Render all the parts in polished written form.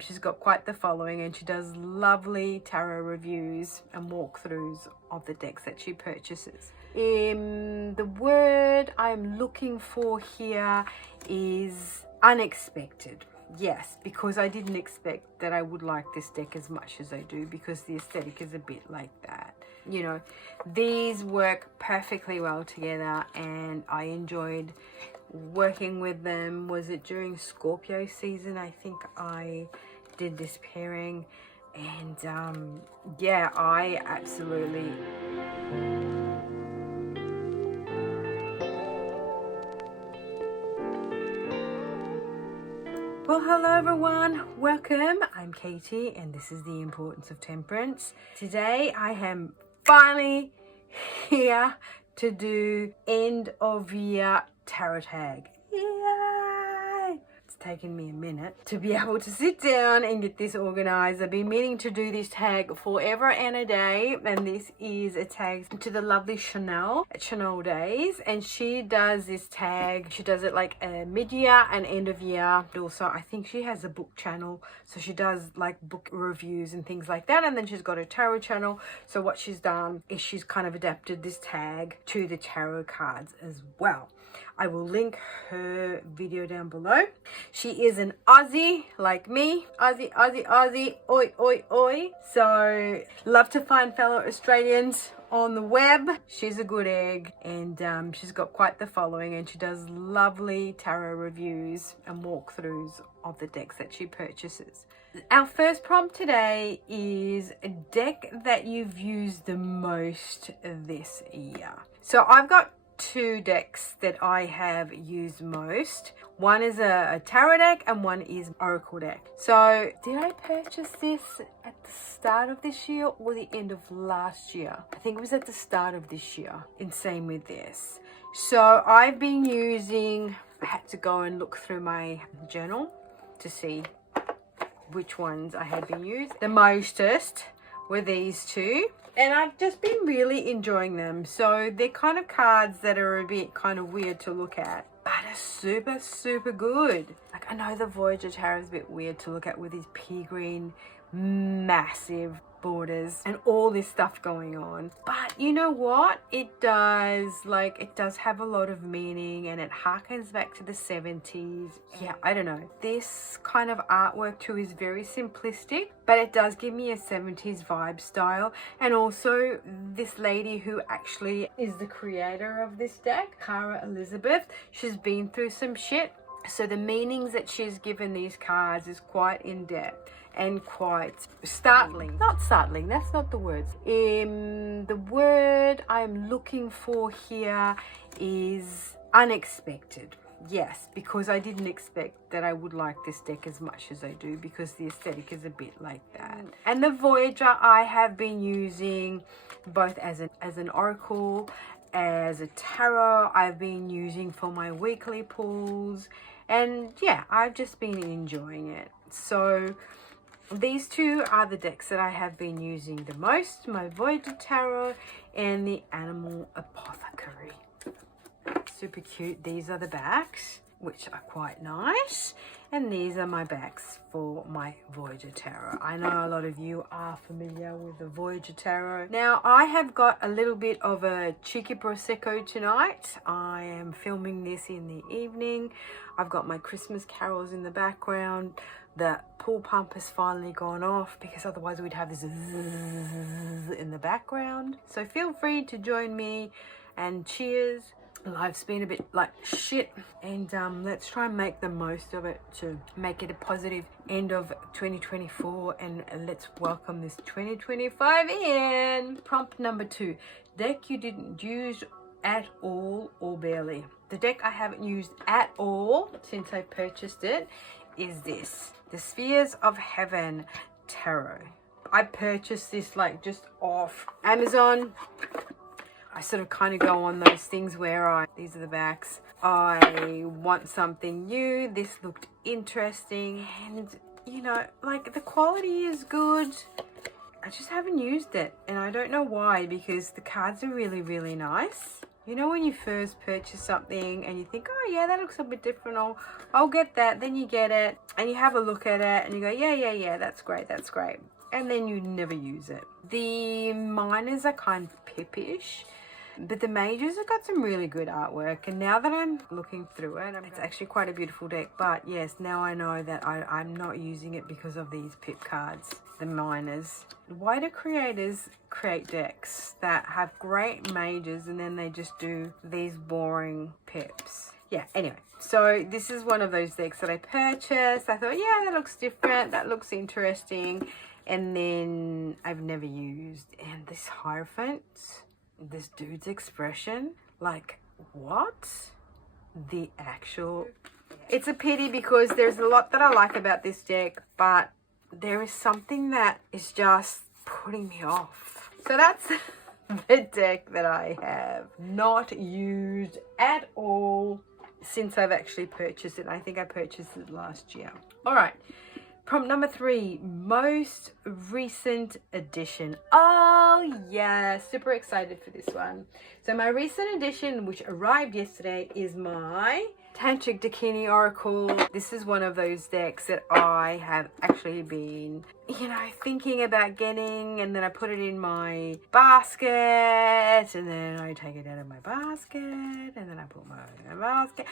she's got quite the following, and she does lovely tarot reviews and walkthroughs of the decks that she purchases. The word I'm looking for here is unexpected. Yes, because I didn't expect that I would like this deck as much as I do, because the aesthetic is a bit like that. You know, these work perfectly well together, and I enjoyed working with them. Was it during Scorpio season? I think I did this pairing, and yeah, I absolutely... Well, hello everyone, welcome. I'm Katie, and this is The Importance of Temperance. Today I am finally here to do end of year tarot tag. Yay! It's taken me a minute to be able to sit down and get this organized. I've been meaning to do this tag forever and a day, and this is a tag to the lovely Chanel at Chanel Days, and she does this tag. She does it like a mid-year and end of year. Also, I think she has a book channel, so she does like book reviews and things like that, and then she's got a tarot channel. So what she's done is she's kind of adapted this tag to the tarot cards as well. I will link her video down below. She is an Aussie like me. Aussie, Aussie, Aussie, oi, oi, oi. So love to find fellow Australians on the web. She's a good egg, and she's got quite the following, and she does lovely tarot reviews and walkthroughs of the decks that she purchases. Our first prompt today is a deck that you've used the most this year. So I've got two decks that I have used most. One is a tarot deck and one is oracle deck. So did I purchase this at the start of this year or the end of last year? I think it was at the start of this year, and same with this. So I've been using, I had to go and look through my journal to see which ones I had been used. The mostest were these two, and I've just been really enjoying them. So they're kind of cards that are a bit kind of weird to look at, but are super, super good. Like, I know the Voyager Tarot is a bit weird to look at with these pea green, massive borders and all this stuff going on, but you know what, it does have a lot of meaning, and it harkens back to the 70s. Yeah, I don't know, this kind of artwork too is very simplistic, but it does give me a 70s vibe style. And also this lady who actually is the creator of this deck, Cara Elizabeth, she's been through some shit, so the meanings that she's given these cards is quite in-depth and quite startling. Not startling, that's not the words. The word I'm looking for here is unexpected. Yes, because I didn't expect that I would like this deck as much as I do, because the aesthetic is a bit like that. And the Voyager I have been using both as an oracle, as a tarot. I've been using for my weekly pulls, and yeah, I've just been enjoying it. So these two are the decks that I have been using the most, my Voyager Tarot and the Animal Apothecary. Super cute. These are the backs, which are quite nice, and these are my backs for my Voyager Tarot. I know a lot of you are familiar with the Voyager Tarot. Now, I have got a little bit of a cheeky Prosecco tonight. I am filming this in the evening. I've got my Christmas carols in the background. The pool pump has finally gone off, because otherwise we'd have this in the background. So feel free to join me, and cheers. Life's been a bit like shit, and let's try and make the most of it to make it a positive end of 2024, and let's welcome this 2025 in. Prompt number 2, deck you didn't use at all or barely. The deck I haven't used at all since I purchased it is this, the Spheres of Heaven Tarot. I purchased this like just off Amazon. I sort of kind of go on those things where these are the backs, I want something new, this looked interesting, and you know, like the quality is good. I just haven't used it, and I don't know why, because the cards are really, really nice. You know when you first purchase something and you think, oh yeah, that looks a bit different, or I'll get that. Then you get it and you have a look at it and you go, yeah, that's great. And then you never use it. The minors are kind of pippish, but the majors have got some really good artwork. And now that I'm looking through it, it's actually quite a beautiful deck. But yes, now I know that I'm not using it because of these pip cards, the minors. Why do creators create decks that have great majors and then they just do these boring pips? Yeah, anyway, so this is one of those decks that I purchased. I thought, yeah, that looks different, that looks interesting. And then I've never used. And this Hierophant, this dude's expression, like, what the actual... It's a pity because there's a lot that I like about this deck, but there is something that is just putting me off. So that's the deck that I have not used at all since I've actually purchased it. I think I purchased it last year. All right. Prompt number 3, most recent edition. Oh yeah, super excited for this one. So my recent edition, which arrived yesterday, is my Tantric Dakini Oracle. This is one of those decks that I have actually been, thinking about getting, and then I put it in my basket, and then I take it out of my basket, and then I put my basket.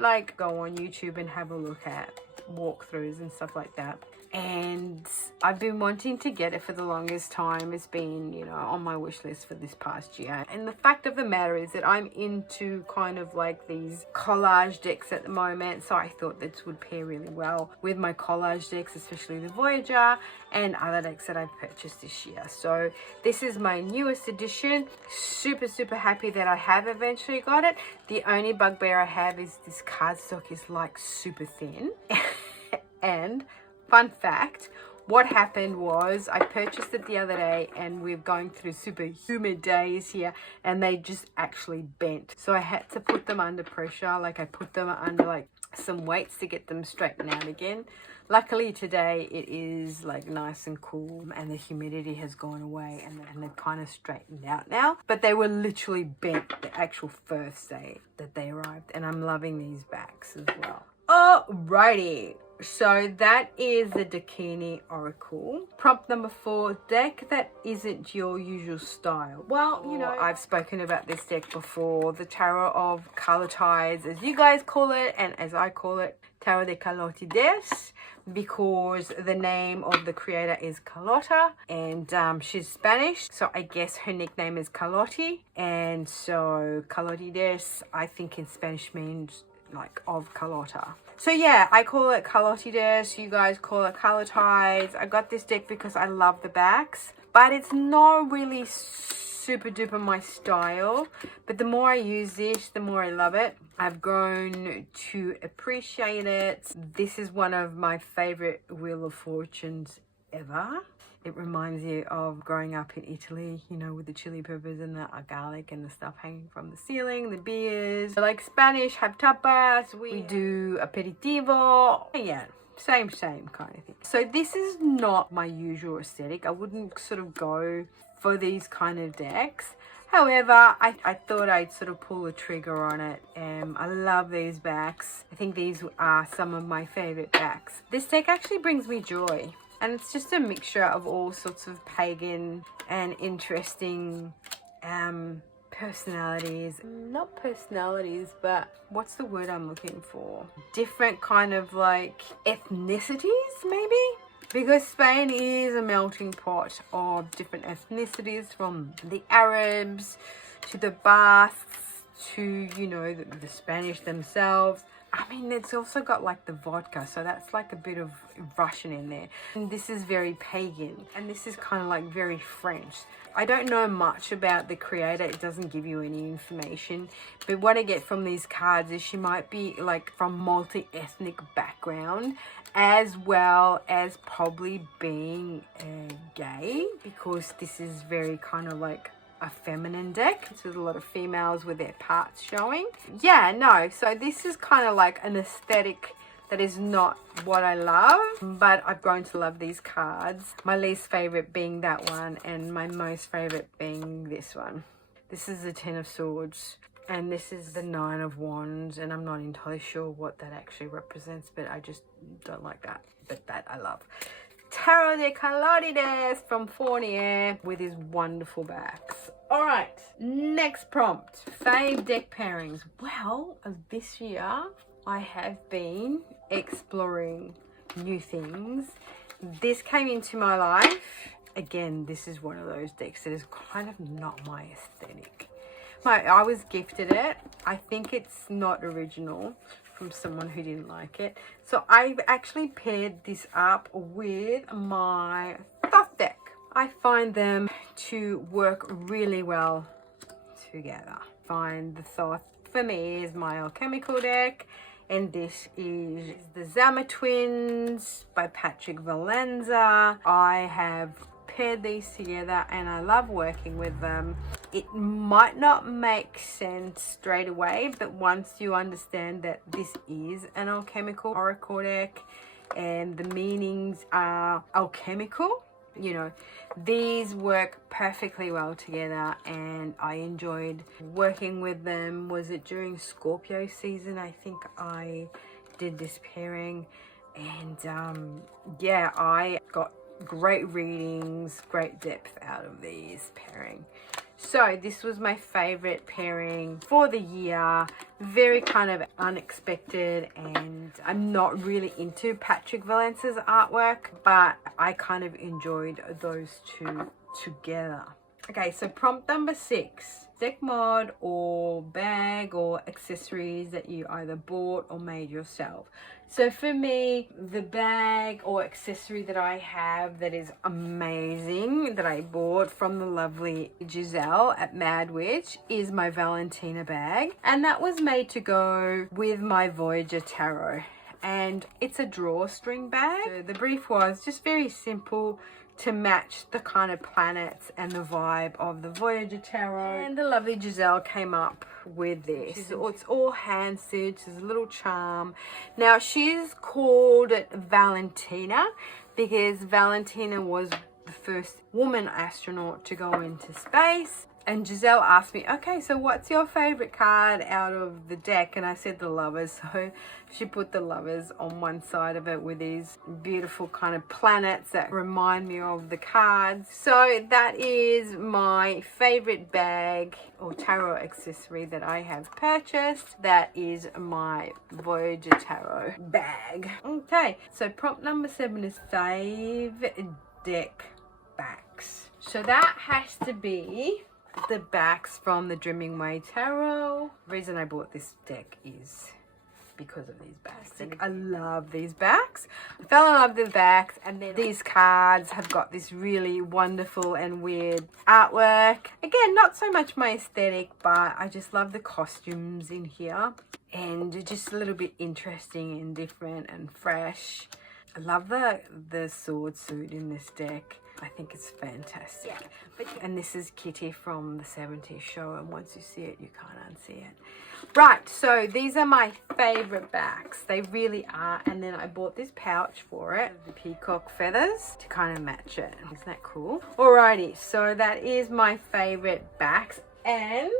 Like go on YouTube and have a look at walkthroughs and stuff like that. And I've been wanting to get it for the longest time. It's been, on my wish list for this past year. And the fact of the matter is that I'm into kind of like these collage decks at the moment. So I thought this would pair really well with my collage decks, especially the Voyager and other decks that I've purchased this year. So this is my newest edition. Super happy that I have eventually got it. The only bugbear I have is this cardstock is like super thin. And fun fact, what happened was I purchased it the other day and we're going through super humid days here and they just actually bent. So I had to put them under pressure. Like I put them under like some weights to get them straightened out again. Luckily today it is like nice and cool and the humidity has gone away and they've kind of straightened out now. But they were literally bent the actual first day that they arrived, and I'm loving these backs as well. Alrighty. So that is the Dakini Oracle. Prompt number 4, deck that isn't your usual style. Well, I've spoken about this deck before. The Tarot of Colotes, as you guys call it, and as I call it, Tarot de Colotes, because the name of the creator is Carlota, and she's Spanish, so I guess her nickname is Calote. And so Calotes, I think in Spanish means like of Carlota. So yeah, I call it Colotes, you guys call it Colotes. I got this deck because I love the backs, but it's not really super duper my style. But the more I use this, the more I love it. I've grown to appreciate it. This is one of my favorite Wheel of Fortunes ever. It reminds you of growing up in Italy, with the chili peppers and the garlic and the stuff hanging from the ceiling, the beers. Like Spanish have tapas, we do aperitivo. Yeah, same kind of thing. So this is not my usual aesthetic. I wouldn't sort of go for these kind of decks. However, I thought I'd sort of pull the trigger on it. I love these backs. I think these are some of my favorite backs. This deck actually brings me joy. And it's just a mixture of all sorts of pagan and interesting personalities. Not personalities, but what's the word I'm looking for? Different kind of like ethnicities, maybe? Because Spain is a melting pot of different ethnicities, from the Arabs to the Basques to, the Spanish themselves. I mean, it's also got like the vodka, so that's like a bit of Russian in there. And this is very pagan, and this is kind of like very French. I don't know much about the creator. It doesn't give you any information. But what I get from these cards is she might be like from multi-ethnic background, as well as probably being gay, because this is very kind of like a feminine deck. There's a lot of females with their parts showing. Yeah, no, so this is kind of like an aesthetic that is not what I love, but I've grown to love these cards. My least favorite being that one, and my most favorite being this one. This is the Ten of Swords. And this is the Nine of Wands, and I'm not entirely sure what that actually represents, but I just don't like that. But that I love. Tarot de Colotes from Fournier with his wonderful backs. All right, next prompt. Fave deck pairings. Well, this year I have been exploring new things. This came into my life. Again, this is one of those decks that is kind of not my aesthetic. I was gifted it. I think it's not original from someone who didn't like it. So I've actually paired this up with my Thoth deck. I find them to work really well together. Find the Thoth for me is my alchemical deck. And this is the Zama Twins by Patrick Valenza. I have paired these together and I love working with them. It might not make sense straight away, but once you understand that this is an alchemical oracle deck and the meanings are alchemical, you know, these work perfectly well together and I enjoyed working with them. Was it during Scorpio season? I think I did this pairing, and yeah, I got great readings, great depth out of these pairing. So this was my favorite pairing for the year. Very kind of unexpected, and I'm not really into Patrick Valenza's artwork, but I kind of enjoyed those two together. Okay, so prompt number 6. Deck mod or bag or accessories that you either bought or made yourself. So for me, the bag or accessory that I have that is amazing that I bought from the lovely Giselle at Mad Witch is my Valentina bag, and that was made to go with my Voyager Tarot, and it's a drawstring bag. So the brief was just very simple to match the kind of planets and the vibe of the Voyager Tarot. And the lovely Giselle came up with this. It's all hand stitched. There's a little charm. Now she's called it Valentina because Valentina was the first woman astronaut to go into space. And Giselle asked me, okay, so what's your favorite card out of the deck? And I said the Lovers. So she put the Lovers on one side of it with these beautiful kind of planets that remind me of the cards. So that is my favorite bag or tarot accessory that I have purchased. That is my Voyager Tarot bag. Okay, so prompt number 7 is Fave deck backs. So that has to be the backs from the Dreaming Way Tarot. The reason I bought this deck is because of these backs. I love these backs. I fell in love with the backs, and then these cards have got this really wonderful and weird artwork. Again, not so much my aesthetic, but I just love the costumes in here, and just a little bit interesting and different and fresh. I love the sword suit in this deck. I think it's fantastic. Yeah, and this is Kitty from the 70s show, and once you see it, you can't unsee it. Right, so these are my favorite backs. They really are. And then I bought this pouch for it, the peacock feathers, to kind of match it. Isn't that cool? Alrighty, so that is my favorite backs. And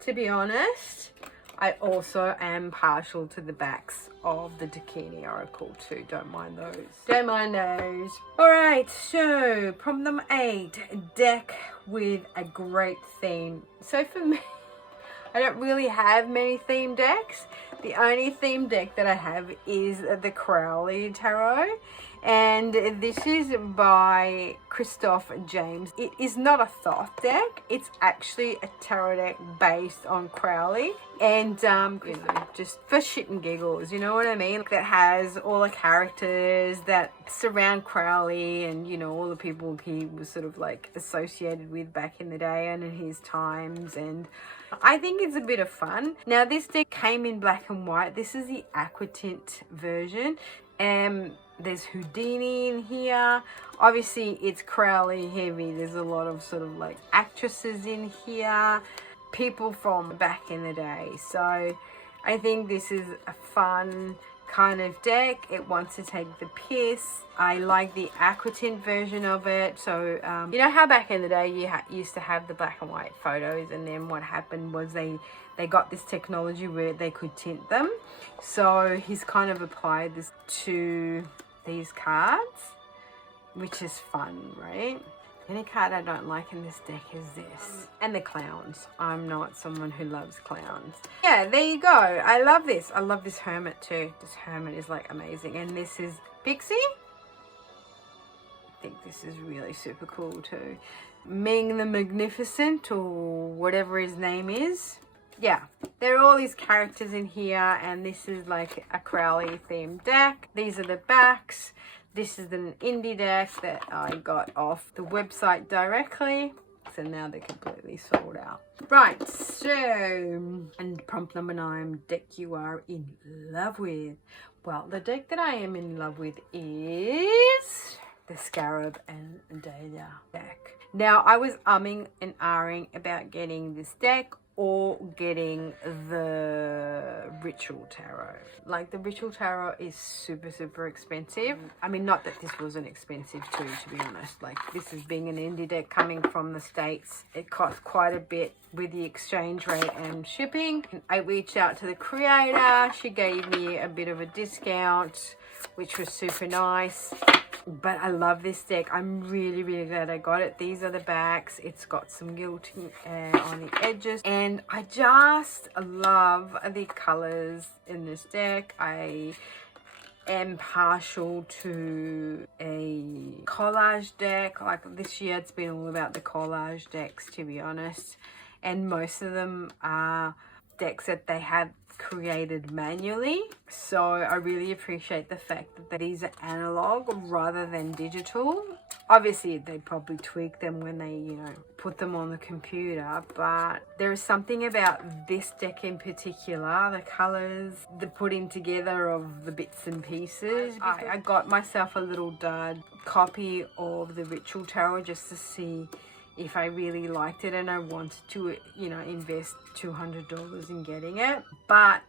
to be honest, I also am partial to the backs of the Dakini Oracle too. Don't mind those. Don't mind those. Alright, so prompt number 8. Deck with a great theme. So for me, I don't really have many theme decks. The only theme deck that I have is the Crowley Tarot. And this is by Christoph James. It is not a Thoth deck. It's actually a tarot deck based on Crowley. And, you know, just for shit and giggles, you know what I mean? That has all the characters that surround Crowley and, you know, all the people he was sort of like associated with back in the day and in his times. And I think it's a bit of fun. Now, this deck came in black and white. This is the aquatint version. There's Houdini in here. Obviously, it's Crowley heavy. There's a lot of sort of like actresses in here, people from back in the day. So I think this is a fun kind of deck. It wants to take the piss. I like the aquatint version of it. So you know how back in the day you used to have the black and white photos, and then what happened was they got this technology where they could tint them. So he's kind of applied this to these cards, which is fun, right? Any card I don't like in this deck is this. And the clowns. I'm not someone who loves clowns. Yeah, there you go. I love this. I love this hermit too. This hermit is like amazing. And this is Pixie. I think this is really super cool too. Ming the Magnificent, or whatever his name is. Yeah, there are all these characters in here, and this is like a Crowley themed deck. These are the backs. This is an indie deck that I got off the website directly. So now they're completely sold out. Right, so, and prompt number 9, deck you are in love with. Well, the deck that I am in love with is the Scarab and Deia deck. Now, I was umming and ahhing about getting this deck or getting the Ritual Tarot. Like, the Ritual Tarot is super expensive. I mean, not that this wasn't expensive too, to be honest. Like, this is being an indie deck coming from the States. It cost quite a bit with the exchange rate and shipping. I reached out to the creator. She gave me a bit of a discount, which was super nice. But I love this deck. I'm really glad I got it. These are the backs. It's got some gilding on the edges, and I just love the colors in this deck. I am partial to a collage deck. Like this year, it's been all about the collage decks, to be honest, and most of them are decks that they have created manually. So I really appreciate the fact that these are analog rather than digital. Obviously they probably tweak them when they, you know, put them on the computer, but there is something about this deck in particular, the colors, the putting together of the bits and pieces. I got myself a little dud copy of the Ritual Tarot just to see if I really liked it, and I wanted to, you know, invest $200 in getting it. But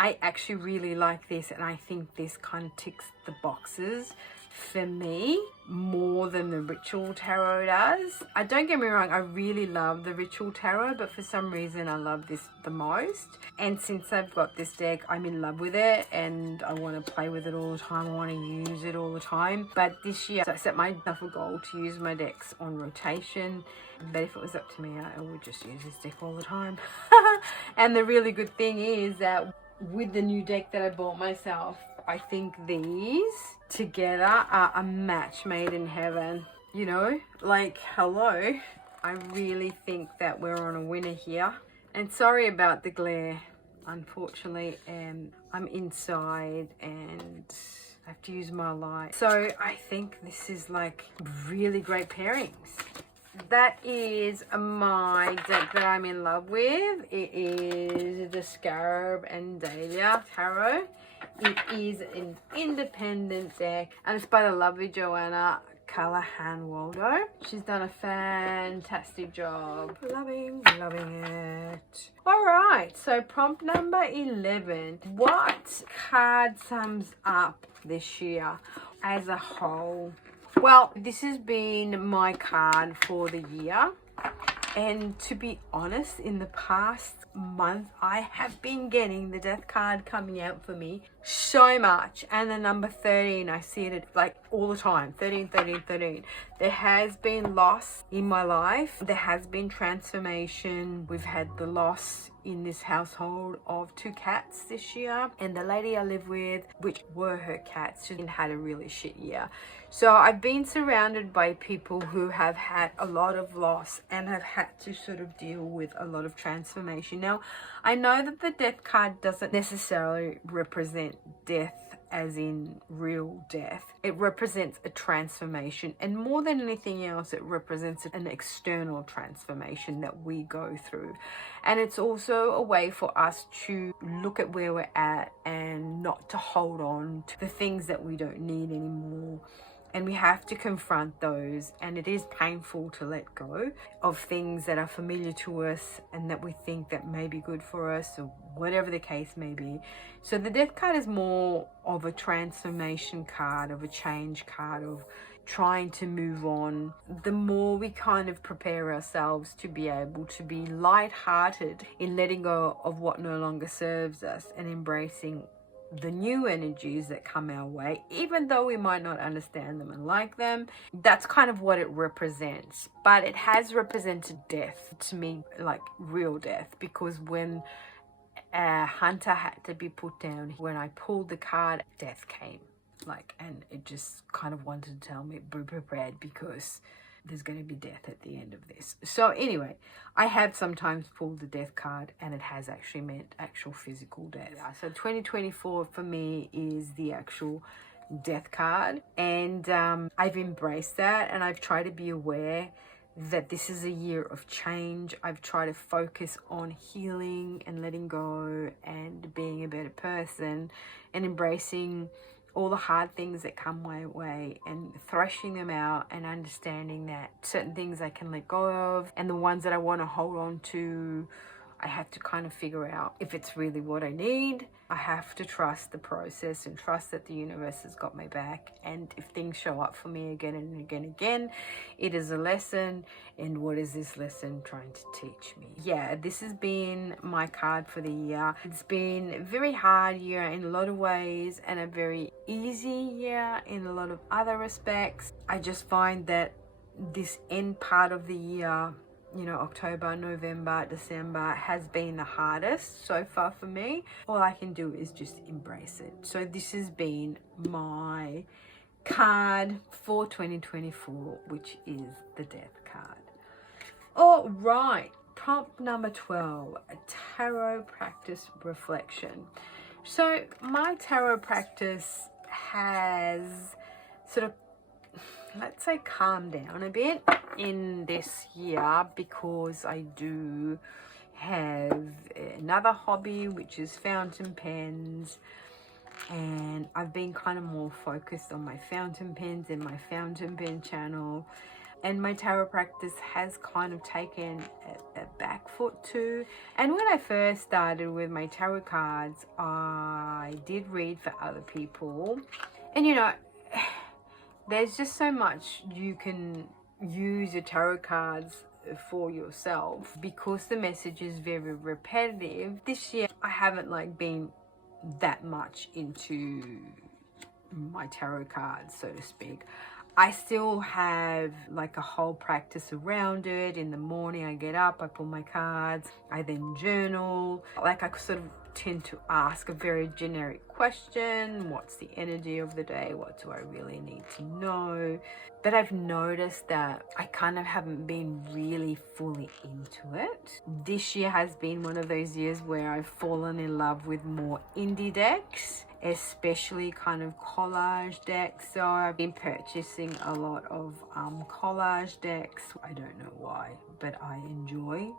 I actually really like this, and I think this kind of ticks the boxes for me more than the Ritual Tarot does. Don't get me wrong, I really love the Ritual Tarot, but for some reason I love this the most. And since I've got this deck, I'm in love with it, and I want to play with it all the time. I want to use it all the time. But this year, so I set myself a goal to use my decks on rotation. But if it was up to me, I would just use this deck all the time. And the really good thing is that with the new deck that I bought myself, I think these together are a match made in heaven. You know, like, hello. I really think that we're on a winner here. And sorry about the glare. Unfortunately, I'm inside and I have to use my light. So I think this is like really great pairings. That is my deck that I'm in love with. It is the Scarab and Deia Tarot. It is an independent deck, and it's by the lovely Joanna Callahan Waldo. She's done a fantastic job. Loving it. All right, so prompt number 11. What card sums up this year as a whole? Well, this has been my card for the year. And to be honest, in the past month, I have been getting the death card coming out for me so much. And the number 13, I see it like all the time. 13, 13, 13. There has been loss in my life. There has been transformation. We've had the loss in this household of 2 cats this year. And the lady I live with, which were her cats, she had a really shit year. So I've been surrounded by people who have had a lot of loss and have had to sort of deal with a lot of transformation. Now, I know that the death card doesn't necessarily represent death as in real death. It represents a transformation, and more than anything else, it represents an external transformation that we go through. And it's also a way for us to look at where we're at and not to hold on to the things that we don't need anymore, and we have to confront those, and it is painful to let go of things that are familiar to us and that we think that may be good for us, or whatever the case may be. So the Death card is more of a transformation card, of a change card, of trying to move on. The more we kind of prepare ourselves to be able to be light-hearted in letting go of what no longer serves us and embracing the new energies that come our way, even though we might not understand them and like them, that's kind of what it represents. But it has represented death to me, like real death, because when a hunter had to be put down, when I pulled the card, death came. And it just kind of wanted to tell me, be prepared, because there's going to be death at the end of this. So anyway, I have sometimes pulled the death card, and it has actually meant actual physical death. So 2024 for me is the actual death card, and I've embraced that, and I've tried to be aware that this is a year of change. I've tried to focus on healing and letting go and being a better person and embracing all the hard things that come my way and thrashing them out and understanding that certain things I can let go of, and the ones that I want to hold on to, I have to kind of figure out if it's really what I need. I have to trust the process and trust that the universe has got my back. And if things show up for me again and again and again, it is a lesson. And what is this lesson trying to teach me? Yeah, this has been my card for the year. It's been a very hard year in a lot of ways, and a very easy year in a lot of other respects. I just find that this end part of the year, October, November, December, has been the hardest so far for me. All I can do is just embrace it. So this has been my card for 2024, which is the Death card. All right, prompt number 12, a tarot practice reflection. So my tarot practice has sort of, let's say, calmed down a bit in this year, because I do have another hobby, which is fountain pens, and I've been kind of more focused on my fountain pens and my fountain pen channel, and my tarot practice has kind of taken a back foot too. And when I first started with my tarot cards, I did read for other people, and there's just so much you can use your tarot cards for yourself, because the message is very repetitive. This year I haven't been that much into my tarot cards, so to speak. I still have a whole practice around it. In the morning I get up, I pull my cards, I then journal. I sort of tend to ask a very generic question: what's the energy of the day? What do I really need to know? But I've noticed that I kind of haven't been really fully into it. This year has been one of those years where I've fallen in love with more indie decks, especially kind of collage decks. So I've been purchasing a lot of collage decks. I don't know why, but I enjoy.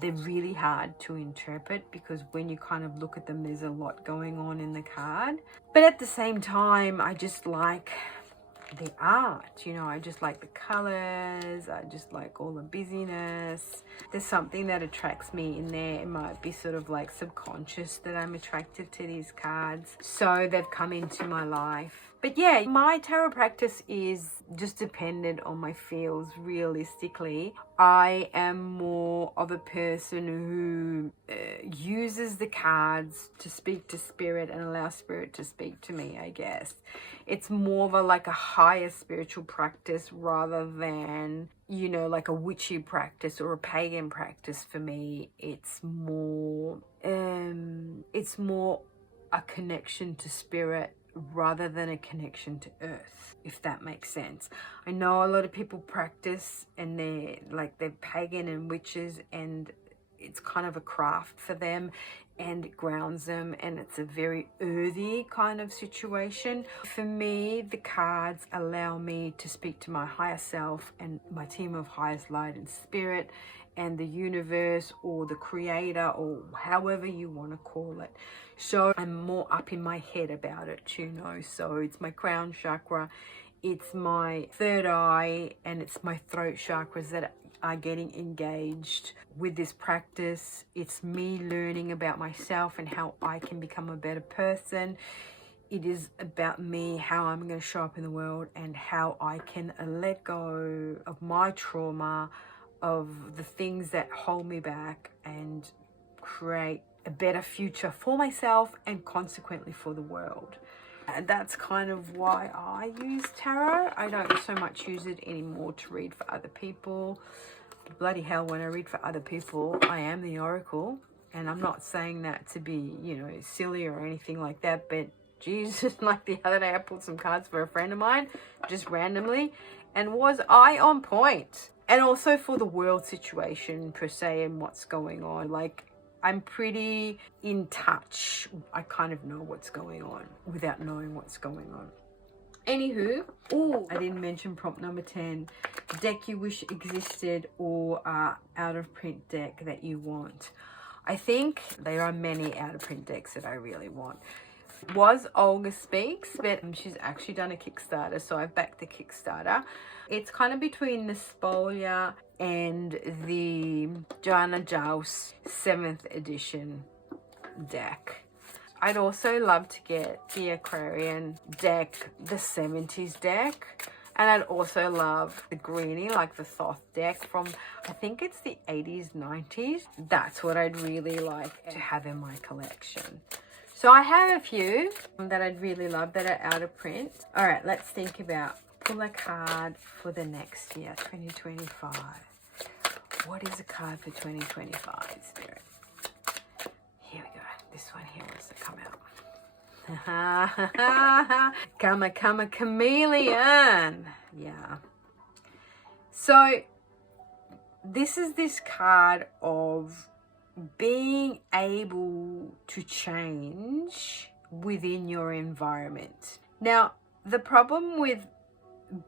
They're really hard to interpret, because when you kind of look at them, there's a lot going on in the card. But at the same time, I just like the art, I just like the colors, I just like all the busyness. There's something that attracts me in there. It might be sort of subconscious that I'm attracted to these cards, so they've come into my life. But yeah, my tarot practice is just dependent on my feels. Realistically, I am more of a person who uses the cards to speak to spirit and allow spirit to speak to me, I guess. It's more of a higher spiritual practice rather than, a witchy practice or a pagan practice for me. It's more a connection to spirit rather than a connection to earth, if that makes sense. I know a lot of people practice and they're pagan and witches, and it's kind of a craft for them, and it grounds them, and it's a very earthy kind of situation. For me, the cards allow me to speak to my higher self and my team of highest light and spirit, and the universe, or the creator, or however you want to call it. So I'm more up in my head about it, so it's my crown chakra. it's my third eye and it's my throat chakras that are getting engaged with this practice. It's me learning about myself and how I can become a better person. It is about me, how I'm going to show up in the world and how I can let go of my trauma, of the things that hold me back, and create a better future for myself and consequently for the world. And that's kind of why I use tarot. I don't so much use it anymore to read for other people. Bloody hell, when I read for other people, I am the oracle. And I'm not saying that to be, you know, silly or anything like that, but Jesus, like the other day I pulled some cards for a friend of mine, just randomly, and was I on point? And also for the world situation per se and what's going on. Like, I'm pretty in touch. I kind of know what's going on without knowing what's going on. Anywho, I didn't mention prompt number 10. Deck you wish existed or out of print deck that you want. I think there are many out of print decks that I really want. Was Olga Speaks, but she's actually done a Kickstarter, so I've backed the Kickstarter. It's kind of between the Spolia and the Joanna Jaus 7th edition deck. I'd also love to get the Aquarian deck, the 70s deck, and I'd also love the greenie, like the Thoth deck from, I think it's the 80s, 90s. That's what I'd really like to have in my collection. So I have a few that I'd really love that are out of print. All right, let's think about, pull a card for the next year, 2025. What is a card for 2025, Spirit? Here we go. This one here wants to come out. Come a chameleon. Yeah. So this is this card of being able to change within your environment. Now, the problem with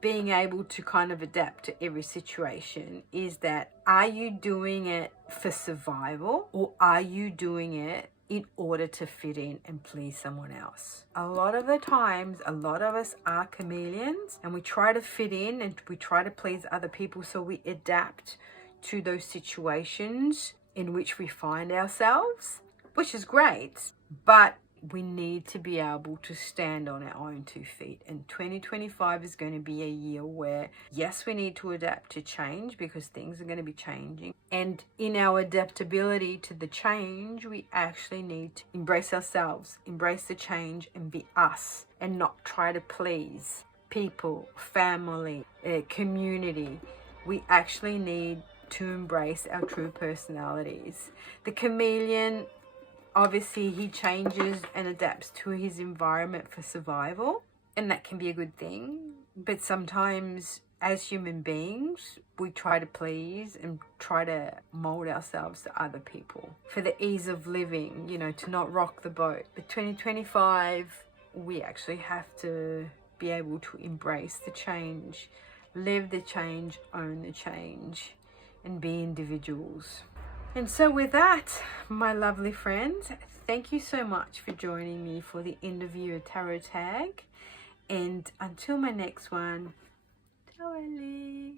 being able to kind of adapt to every situation is that, are you doing it for survival or are you doing it in order to fit in and please someone else? A lot of the times, a lot of us are chameleons and we try to fit in and we try to please other people, so we adapt to those situations in which we find ourselves, which is great, but we need to be able to stand on our own 2 feet. And 2025 is going to be a year where, yes, we need to adapt to change because things are going to be changing. And in our adaptability to the change, we actually need to embrace ourselves, embrace the change and be us, and not try to please people, family, community. We actually need to embrace our true personalities. The chameleon, obviously he changes and adapts to his environment for survival, and that can be a good thing. But sometimes as human beings, we try to please and try to mold ourselves to other people for the ease of living, you know, to not rock the boat. But 2025, we actually have to be able to embrace the change, live the change, own the change, and be individuals. And so with that, my lovely friends, thank you so much for joining me for the end of year tarot tag. And until my next one, Tarot.